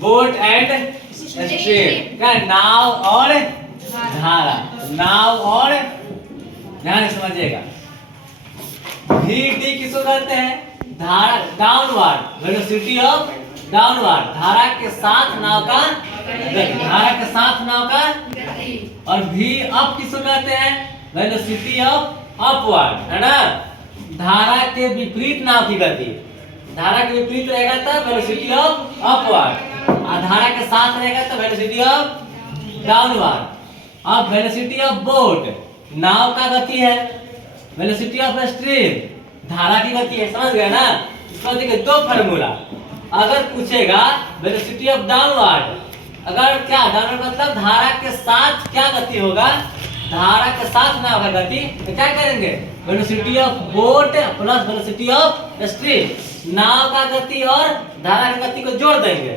Boat and stream, क्या नाव और धारा, नाव और, ध्यान से समझिएगा, डी किसको कहते हैं, धारा डाउनवर्ड, वेलोसिटी ऑफ डाउनवर्ड, धारा के साथ नाव का गति, धारा के साथ नाव का गति, और भी अप किसको कहते हैं, वेलोसिटी ऑफ अपवर्ड, है ना, धारा के विपरीत नाव की गति, धारा के विपरीत रहेगा तब वेलोसिटी ऑफ अपवर्ड, और धारा के साथ रहेगा तो वेलोसिटी ऑफ डाउनवर्ड। अब वेलोसिटी ऑफ बोट नाव का गति है, वेलोसिटी ऑफ स्ट्रीम धारा की गति है, समझ गए ना। इसका देखिए दो फार्मूला, अगर पूछेगा वेलोसिटी ऑफ डाउनवर्ड, अगर क्या डाउनवर्ड मतलब धारा के साथ क्या गति होगा, धारा के साथ नाव का गति, तो क्या करेंगे, velocity of boat plus velocity of stream, नाव का गति और धारा की गति को जोड़ देंगे,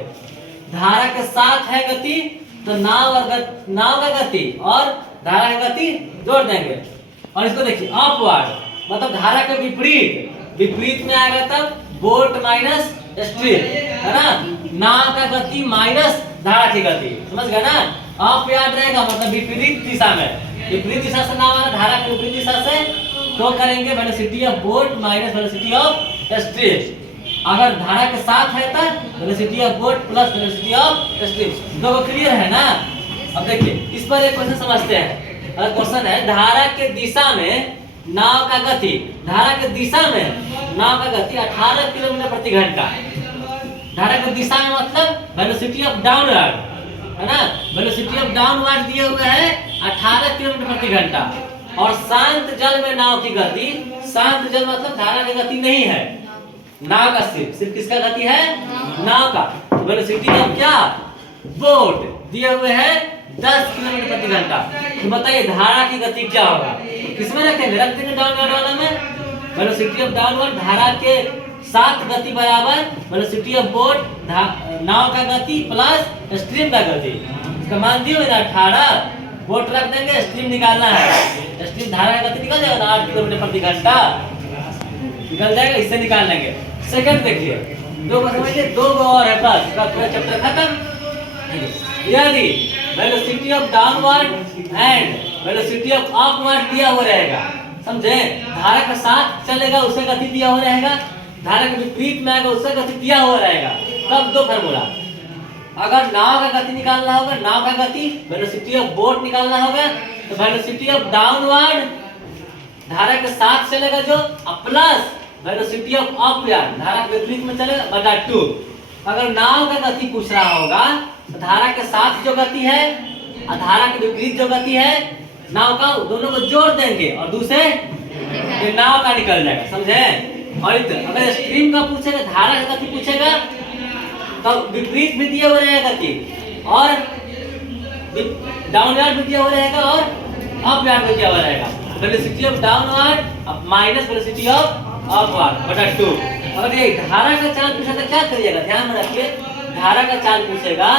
धारा के साथ है गति तो नाव का गति और धारा की गति जोड़ देंगे, और इसको देखिए अपवर्ड मतलब धारा के विपरीत, विपरीत में आएगा तब बोट माइनस स्ट्रीम, है ना, नाव का गति माइनस धारा की गति, समझ गए ना। अप याद रहेगा मतलब विपरीत दिशा में, विपरीत दिशा से नाव आना, धारा के विपरीत दिशा से, तो करेंगे velocity of boat minus velocity of stream, अगर धारा के साथ है तो velocity of boat plus velocity of stream. दो क्लियर है ना। अब देखिए इस पर एक क्वेश्चन समझते हैं। अगर क्वेश्चन है धारा के दिशा में नाव का गति, धारा के दिशा में नाव का गति 18 किलोमीटर प्रति घंटा, धारा के दिशा में मतलब वेलोसिटी ऑफ डाउनवर्ड, है ना, वेलोसिटी ऑफ डाउनवर्ड दिए हुए है 18 किलोमीटर प्रति घंटा, और शांत जल में नाव की गति, शांत जल मतलब धारा की गति नहीं है, नाव का सिर्फ किसका गति है, नाव का, वेलोसिटी ऑफ क्या, बोट दिए हुए है 10 किलोमीटर प्रति घंटा। तो बताइए धारा की गति क्या होगा, किसमें रखेंगे, रख देंगे डाउनवर्ड वाला में, वेलोसिटी ऑफ डाउनवर्ड धारा के साथ गति बराबर वेलोसिटी ऑफ बोट नाव का गति प्लस स्ट्रीम का गति, इसका मान दिए ना 18, बोट रख देंगे, स्ट्रीम निकालना है, स्ट्रीम धारा का गति निकल जाएगा 8 किलोमीटर प्रति घंटा निकल जाएगा, इससे निकाल लेंगे। सेकंड देखिए, दो को समझिए, दो और है बस, इसका पूरा चैप्टर खत्म। यदि velocity of downward and velocity of upward दिया हुआ रहेगा, समझे, धारा के साथ चलेगा उससे गति दिया हुआ रहेगा, धारा के विपरीत में आएगा उससे गति दिया हुआ रहेगा, तब दो फार्मूला, अगर नाव का गति निकालना होगा, नाव का गति, वेलोसिटी ऑफ बोट निकालना होगा, तो वेलोसिटी ऑफ डाउनवर्ड धारा के साथ चलेगा जो, प्लस वेलोसिटी ऑफ अपवर्ड धारा के विपरीत में चलेगा बटा 2। अगर नाव का गति पूछ रहा होगा तो धारा के साथ जो गति है और धारा के विपरीत जो गति है नाव का, दोनों को जोड़ देंगे और दूसरे नाव का निकल जाएगा, समझे। और अगर स्ट्रीम का पूछेगा, धारा का गति पूछेगा, तो विपरीत भी दिया हुआ रहेगा गति, और डाउनवर्ड भी दिया हुआ रहेगा और अपवर्ड भी दिया हुआ रहेगा, velocity of downward minus velocity of upward बटा 2। अगर ये धारा का चाल पूछा तो क्या करिएगा, ध्यान में रखिए, धारा का चाल पूछेगा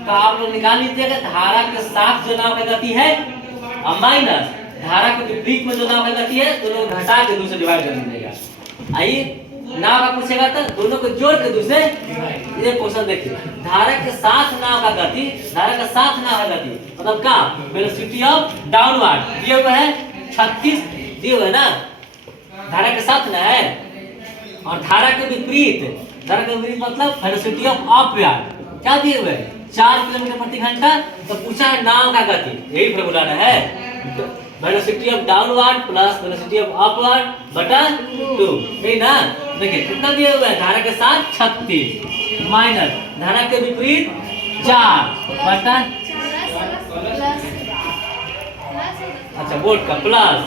तो आप लोग निकाल लीजिएगा धारा के साथ जो नाव का गति है और माइनस धारा के विपरीत में जो नाव का गति है, दोनों को घटा के दूसरे डिवाइड कर दीजिएगा। आइए नाव का पूछेगा तो दोनों को जोड़ के दूसरे, ये क्वेश्चन देखिए, धारा के साथ नाव का गति, धारा के साथ नाव का गति मतलब क्या, वेलोसिटी ऑफ डाउनवर्ड दिए हुए है 36 दिए हुए ना, धारा के साथ ना है, और धारा के विपरीत, धारा के विपरीत मतलब वेलोसिटी ऑफ अपवर्ड क्या दिए हुए 4 किलोमीटर प्रति घंटा, तो पूछा है नाव का गति, यही फॉर्मूला है, velocity of downward plus velocity of upward बटा 2, यही ना। देखिए कितना दिए हुए है, धारा के साथ 36 माइनस धारा के विपरीत 4 बटा, अच्छा बोट का प्लस